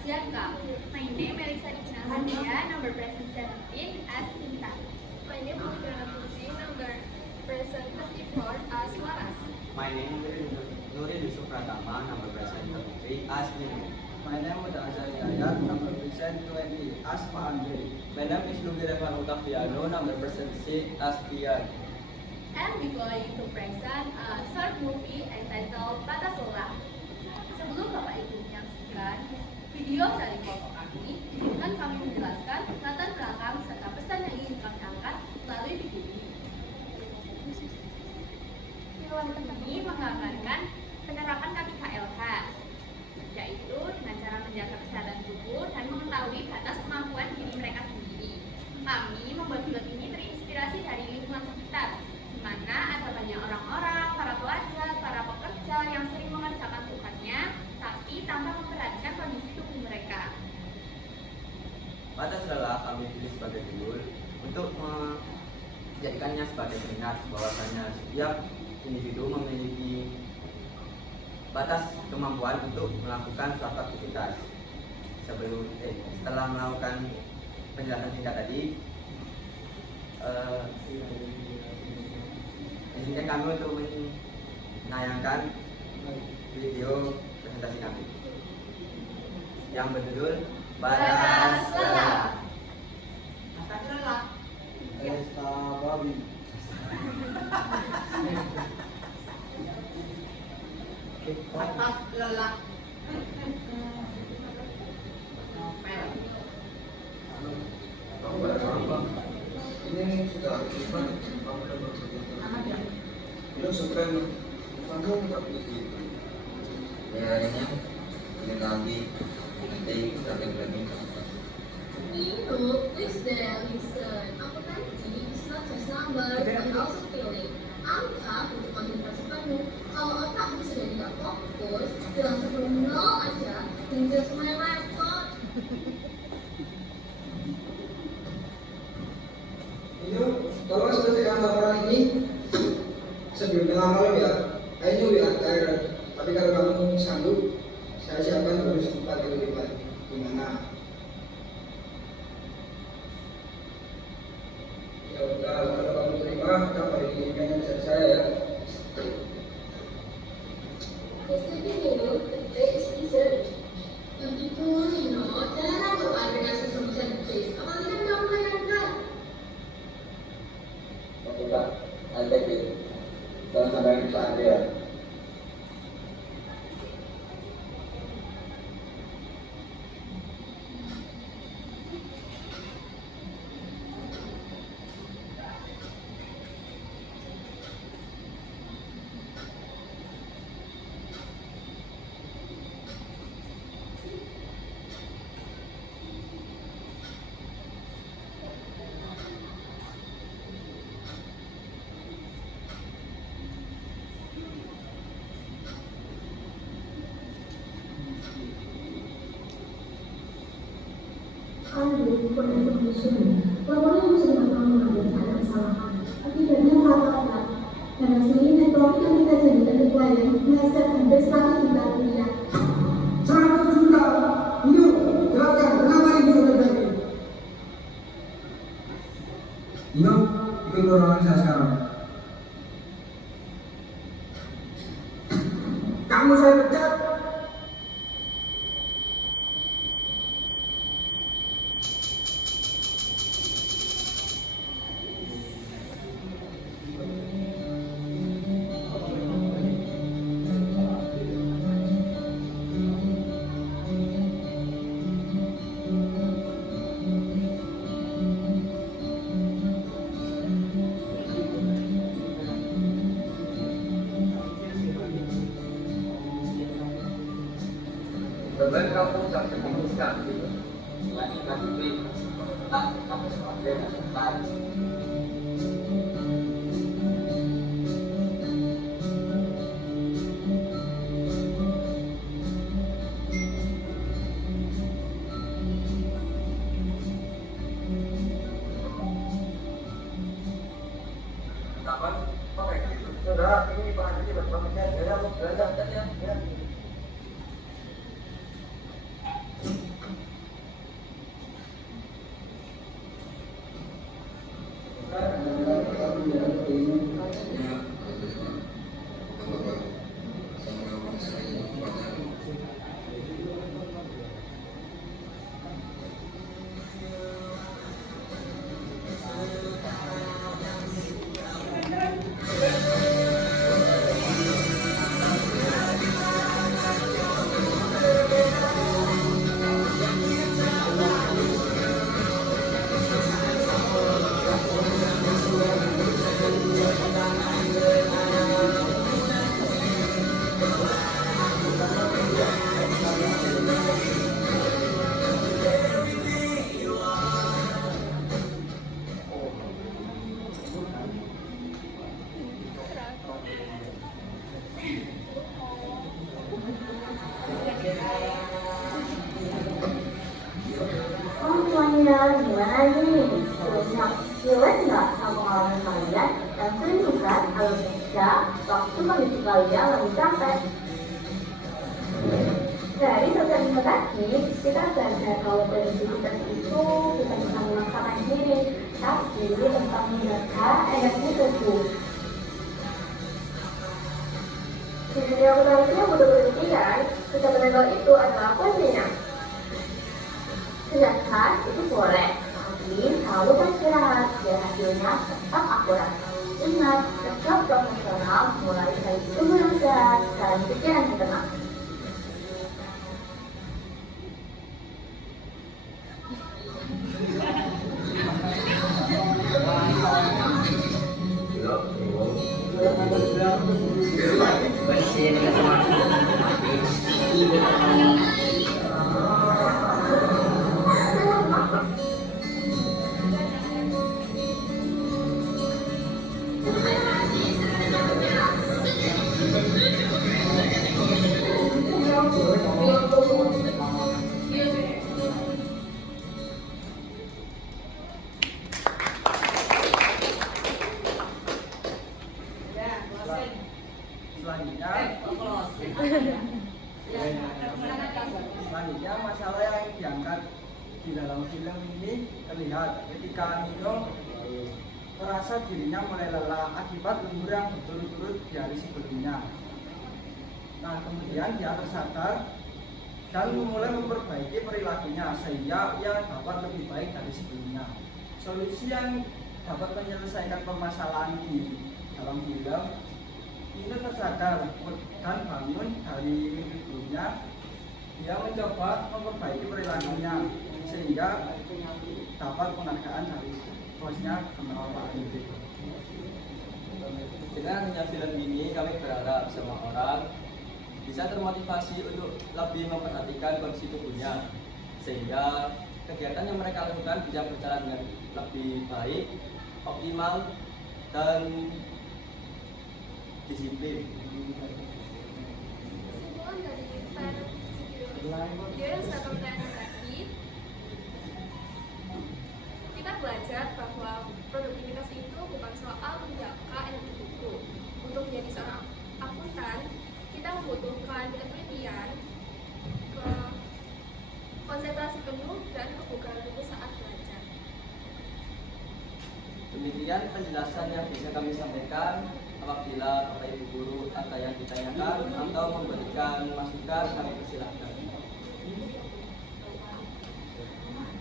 Siaka. My name is Elisa Dikna Hadia, number present 17 as Sinta. My name is Diana Putri, number present 34 as Laras. My name is Nuril Yusuf Pratama, number present 33 as Nino. My name is Azali Ayat, number present 20 as Pa Andre. My name is Lugi Revan Utafiano, number present 6 as Pian. And we going to present a short movie entitled Patasola. Sebelum Bapak Ibu menyaksikan video dari kelompok kami, izinkan kami menjelaskan latar belakang serta pesan yang ingin kami angkat melalui video ini. Film ini menggambarkan penerapan KPKLH, yaitu dengan cara menjaga kesehatan tubuh dan mengetahui batas kemampuan diri mereka sendiri. Kami membuat film ini terinspirasi dari lingkungan sekitar, di mana ada banyak orang-orang, para pelajar, para pekerja yang sering mengerjakan tugasnya, tapi tanpa memperhatikan kondisi tubuh mereka. Batas lelah kami pilih sebagai judul untuk menjadikannya sebagai pengingat bahwasanya setiap individu memiliki batas kemampuan untuk melakukan suatu aktivitas. Setelah melakukan penjelasan singkat tadi, izinkan kami untuk menayangkan video presentasi kami yang berjudul Batas Lelah. Batas lelah. Esta Babi. Batas lelah. Ini sudah gimana? Ini suka kamu nggak begitu. Kayaknya ini lagi nanti kita lagi. Please there, listen. Akuntansi is not just number, but also feeling. Angka untuk konsentrasi penuh. Kalau otakmu sudah tidak fokus, bilang sebelum nol aja, tinggal semuanya repot. Ini tolong selesaikan laporan ini sebelum tengah malam ya. Ayo ya, tapi kalau kamu sanggup, saya siapkan bonus 4 kali lipat. Gimana? Ya udah, kalau kamu terima, kabar ini kan bisa saya ya. Yesterday, the day is deserted. Begitu, jarang loh ada nasi sebesar itu. Apalagi kan kamu bayangkan. Oke Pak, nanti deh. Jangan sampai Pak Andre ya. Kamu pernah berusaha, laporan yang sudah kamu ada kesalahan, akibatnya fatal Pak. Dan hasilnya net profit yang kita jadikan ke klien menghasilkan hampir 100 juta rupiah. 100 juta? Ini jelaskan kenapa ini bisa terjadi? Ino, ikut ruangan saya sekarang. Kamu saya pecat. Beban kamu tak terlalu sekali. Nanti kamu semakin cepat. Kapan? Oke, saudara, ini bahan ini berpakaian. Ya, belajar tadi ya. ya ini Ya, Bapak sama saya ini kepada Oh semuanya, gimana nih? Relate nggak sama pengalaman kalian? Dan sering bukan kalau kerja, waktu kondisi kalian lebih capek. Dari sosialisasi tadi, kita belajar kalau produktivitas itu kita bisa memaksakan diri, tapi tentang menjaga energi tubuh. Di dunia manusia yang butuh pendidikan, kesehatan itu adalah kuncinya. Sedangkan itu boleh, tapi selalu beristirahat biar hasilnya tetap akurat. Ingat, setiap profesional mulai dari tubuh yang sehat dan pikiran yang tenang. Selanjutnya masalah yang diangkat di dalam film ini terlihat ketika Nino merasa dirinya mulai lelah akibat lembur yang berturut-turut di hari sebelumnya. Nah, kemudian dia tersadar dan mulai memperbaiki perilakunya sehingga ia dapat lebih baik dari sebelumnya. Solusi yang dapat menyelesaikan permasalahan di dalam film, Nino tersadar dan bangun dari mimpi buruknya. Dia mencoba memperbaiki perilakunya sehingga dapat penghargaan dari bosnya kemenangan Pak Hendrik. Dengan adanya film ini, kami berharap semua orang bisa termotivasi untuk lebih memperhatikan kondisi tubuhnya, sehingga kegiatan yang mereka lakukan bisa berjalan dengan lebih baik, optimal, dan disiplin. Kesimpulan dari video yang saya tonton tadi, kita belajar bahwa produktivitas itu bukan soal menjaga energi tubuh. Untuk menjadi seorang akuntan, kita membutuhkan ketelitian, konsentrasi penuh, dan kebugaran tubuh saat belajar. Demikian penjelasan yang bisa kami sampaikan. Apabila Bapak Ibu Guru ada yang ditanyakan atau memberikan masukan, kami persilahkan.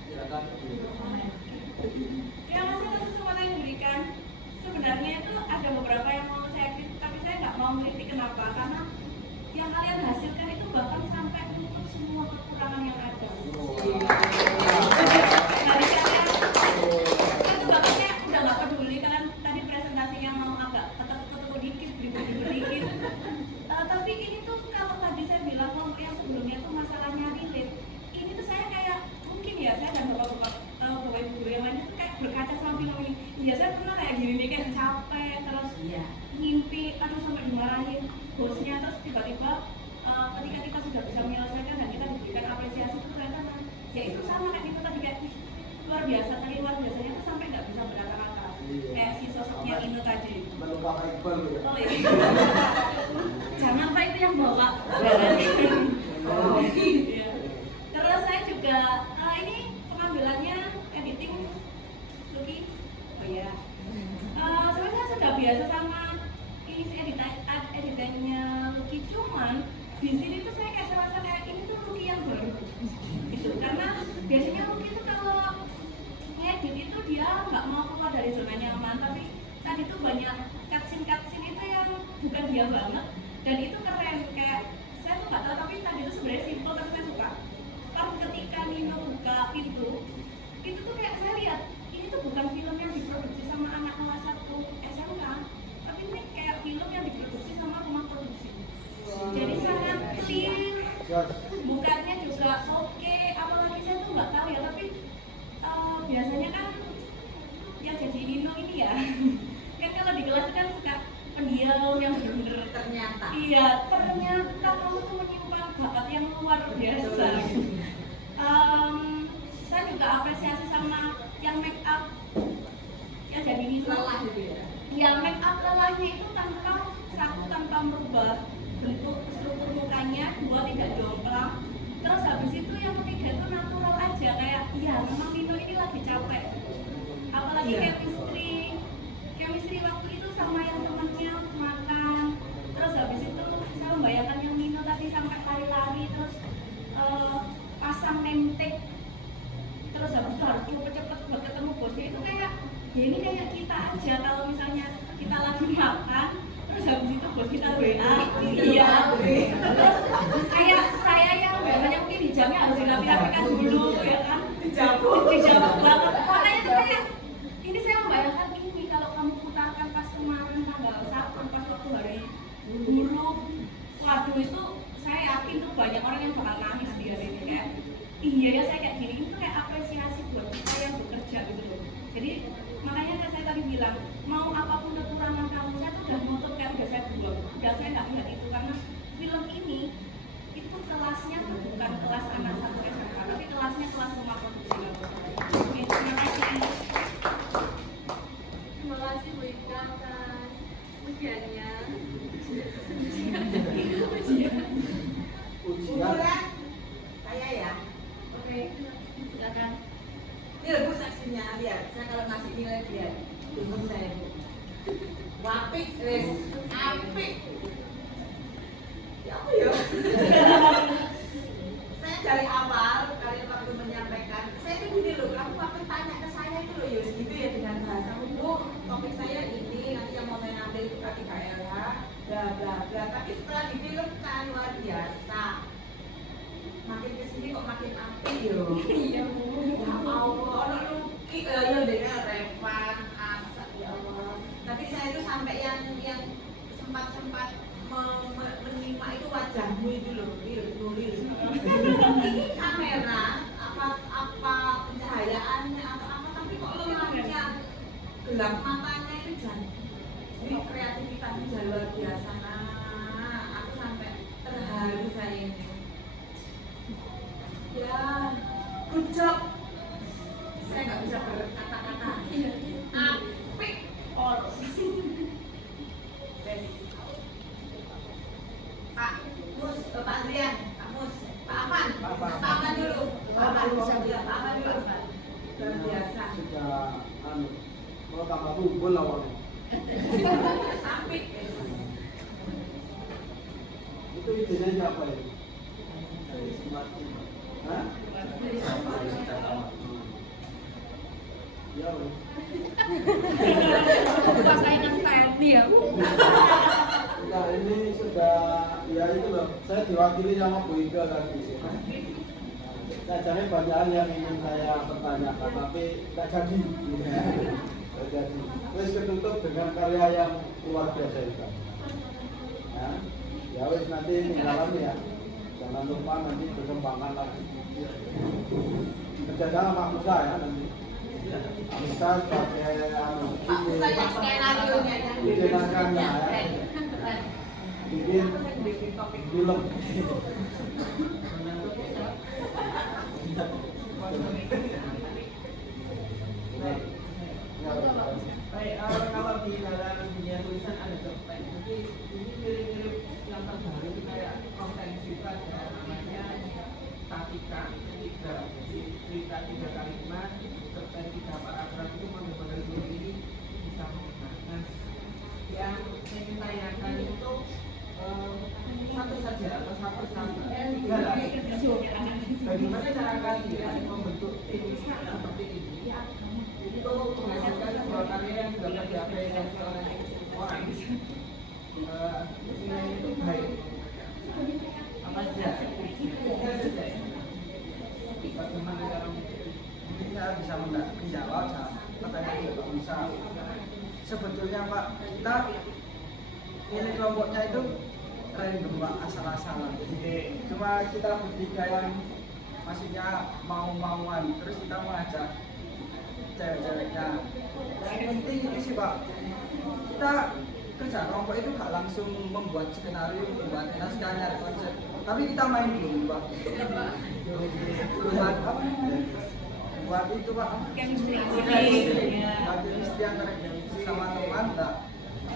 Silakan. Ya, masih atas kesempatan yang diberikan. Sebenarnya itu ada beberapa yang mau saya kritik, tapi saya nggak mau kritik. Kenapa? Karena yang kalian hasilkan itu bahkan sampai menutup semua kekurangan yang ada. Dari kalian itu bahkan saya udah nggak peduli kalian tadi presentasinya mau agak ketemu dikit, dikit. Tapi ini tuh kalau tadi saya bilang yang sebelumnya tuh masalahnya relate. Ini tuh saya kayak mungkin ya saya dan bapak-bapak ibu yang lain itu kayak berkaca sama film ini. Iya saya pernah kayak gini nih, kayak capek terus ngimpi, aduh sampai dimarahin bosnya, terus tiba-tiba ketika kita sudah bisa menyelesaikan dan kita diberikan apresiasi itu ternyata ya itu sama kayak gitu tadi, kayak luar biasa, tadi luar biasanya tuh sampai nggak bisa berkata-kata kayak si sosoknya Ino tadi. Melupakan Iqbal gitu. Oh iya. Jangan Pak, itu yang bawa. Iya. Terus saya juga ini pengambilannya editing Luki. Oh iya. Sebenarnya ya make up lelahnya itu tanpa merubah bentuk struktur mukanya, dua tidak jomplang. Terus habis itu yang ketiga itu natural aja, kayak ya memang Nino ini lagi capek, apalagi chemistry waktu itu sama yang temennya makan. Terus habis itu saya membayangkan yang Nino tadi sampai lari-lari terus pasang name tag, terus habis itu harus cepet-cepet buat ketemu bosnya. Itu kayak ya ini kayak kita aja kalau misalnya kita lagi makan terus habis itu bos kita WA, iya, terus kayak saya yang biasanya mungkin di jamnya harus dirapi-rapikan dulu ya kan, dijawab banget. Makanya tuh kayak ini saya membayangkan ini kalau kamu putarkan pas kemarin tanggal 1 pas waktu hari buruk, waduh itu saya yakin tuh banyak orang yang bakal nangis di hari ini kayak iya ya saya kayak gini, itu kayak apresiasi buat kita yang bekerja gitu loh. Jadi makanya kan saya tadi bilang mau apapun kekurangan kamu, saya tuh udah nutup kayak udah saya buang, udah saya nggak lihat itu karena film ini itu kelasnya bukan kelas anak satu SMA tapi kelasnya kelas rumah produksi. Oke, terima kasih. Terima kasih Bu Ika atas ujiannya. Ukuran saya ya. Oke, silakan. Ini loh Bu saksinya, lihat. Saya kalau ngasih nilai lihat. Tunggu saya Bu. Wapik, apik. Ya apa ya? Saya dari awal kalian waktu menyampaikan, saya tuh gini loh, kamu waktu tanya ke saya itu loh, Yus, gitu ya dengan bahasa Bu, topik saya ini, nanti yang mau main ambil itu K3LH, bla bla bla. Tapi setelah difilmkan luar biasa. Makin kesini kok makin api yo. Iya Bu. Ya Allah, orang Luki ya dengan Revan, Asa, ya Allah. Tapi saya itu sampai yang sempat menyimak itu wajahmu itu loh, Nuril. Ini kamera, apa pencahayaannya atau apa, tapi kok lemahnya, gelap matanya itu jangan. Ini kreativitasnya luar biasa. Nah, aku sampai terharu saya ini. Ya, good job. Saya nggak bisa berkata-kata. Apik. Pak Mus, Pak Adrian, Pak Mus, Pak Aman, Pak Aman dulu. Pak Aman dulu. Luar biasa. Sudah mau tambah bubul lawannya. Apik. Itu idenya siapa ini? Hah? Ya, Bu. Pas saya kan tadi ya Bu. Nah, ini sudah ya itu loh. Saya diwakili sama Bu Ika tadi. Kacanya banyak hal yang ingin saya pertanyakan, tapi tak jadi. Tak jadi. Terus ketutup dengan karya yang luar biasa itu. Ya wes nanti tinggalan ya. Jangan lupa nanti berkembangkan lagi. Kerja sama Musa ya nanti. Musa sebagai Pak Musa yang skenario-nya ya. bikinannya ya. Bikin film. Baik, kalau di dalam dunia tulisan ada cerpen, jadi ini mirip-mirip yang terbaru itu kayak konten itu ada namanya Tatika 3, jadi cerita 3 kalimat, cerpen 3 paragraf itu benar-benar ini bisa menggunakan. Yang saya ingin tanyakan itu satu saja atau satu tiga lah. Bagaimana cara kalian membentuk tim seperti ini? Itu menghasilkan sebuah karya yang dapat diapresiasi oleh orang. Nilai itu baik. Apa saja? Bagaimana cara Mungkin saya bisa menjawab pertanyaan itu Pak Musa. Sebetulnya Pak, kita ini kelompoknya itu random Pak, asal-asalan. Cuma kita bertiga yang maksudnya mau-mauan, terus kita mengajak cewek-ceweknya. Yang penting itu sih Pak, kita kerja kelompok itu gak langsung membuat skenario, membuat naskahnya, konsep, tapi kita main dulu Pak. Buat apa? Buat itu Pak. Chemistry. Chemistry yang sama teman,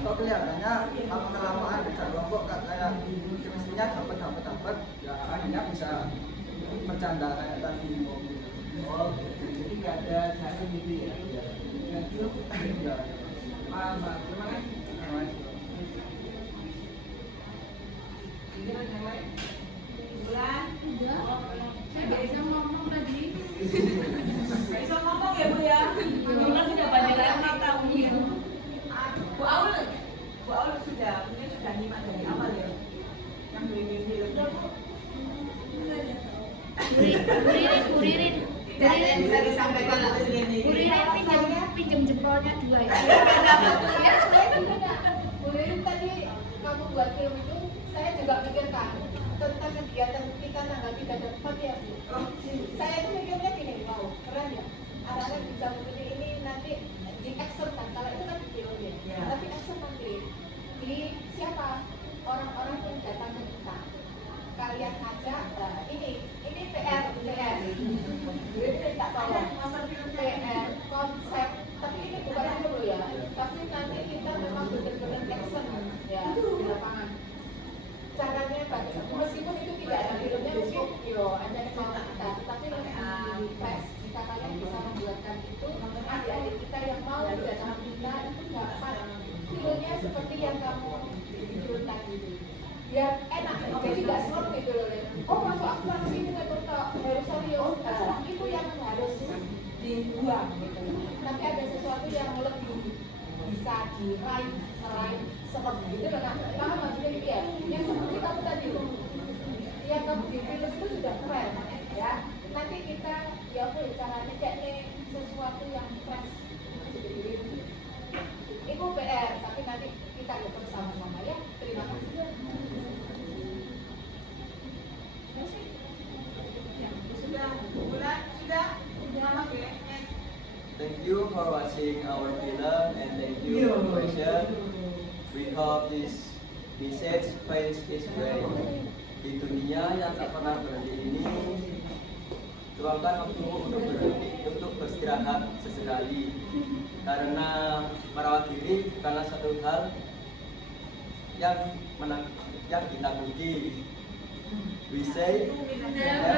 Kok kelihatannya lama-kelamaan bisa kelompok kayak semestinya dapat ya akhirnya bisa bercanda kayak tadi. Oh, jadi nggak ada cara gitu ya? Ya. Paham, Pak. Terima kasih. Ini kan yang lain? Bulan. Saya nggak bisa ngomong tadi. Nggak bisa ngomong ya Bu ya. Bulan sudah banyak yang tahu ya. Bu Aul sudah mungkin sudah nyimak dari awal ya. Yang bikin filmnya Bu. Bu Ririn. Tidak ada yang bisa disampaikan lebih sini. Bu Ririn pinjam jempolnya 2 ya. Ya, saya juga. Bu Ririn tadi kamu buat film itu, saya juga pikirkan tentang kegiatan kita tanggal 3 dan 4 ya Bu. Saya itu mikirnya gini, wow, keren ya. Anak-anak bisa seperti ini nanti di action kan, kalau itu kan di film ya. Ya. Tapi action nanti di siapa? Orang-orang yang datang ke kita. Kalian aja, ini PR. Ini tak tahu. PR, konsep, tapi ini bukan dulu ya. Tapi nanti kita memang benar-benar action ya di lapangan. Caranya bagus, meskipun itu tidak ada filmnya mungkin hanya mau kita, tetapi lebih fresh jika kalian bisa membuatkan itu adik-adik kita yang mau datang kita itu dapat filmnya seperti yang kamu bikin tadi biar enak, jadi nggak slot gitu loh. Oh masuk aku langsung ini nggak harus serius, itu yang harus dibuang gitu. Tapi ada sesuatu yang lebih bisa diraih selain seperti gitu loh. Nah, maksudnya itu ya, yang seperti kamu tadi loh, yang kamu di film itu sudah keren ya. Nanti kita ya apa ya caranya kayaknya sesuatu yang fresh itu PR, tapi nanti kita lakukan sama-sama ya. Terima kasih. Sudah, Bulan sudah. Selamat ya. Thank you for watching our film and thank you for question. We hope this message finds its way. Di dunia yang tak pernah berhenti ini, luangkan waktumu untuk berhenti, untuk beristirahat sesekali. Karena merawat diri bukanlah satu hal yang kita bukti. We say never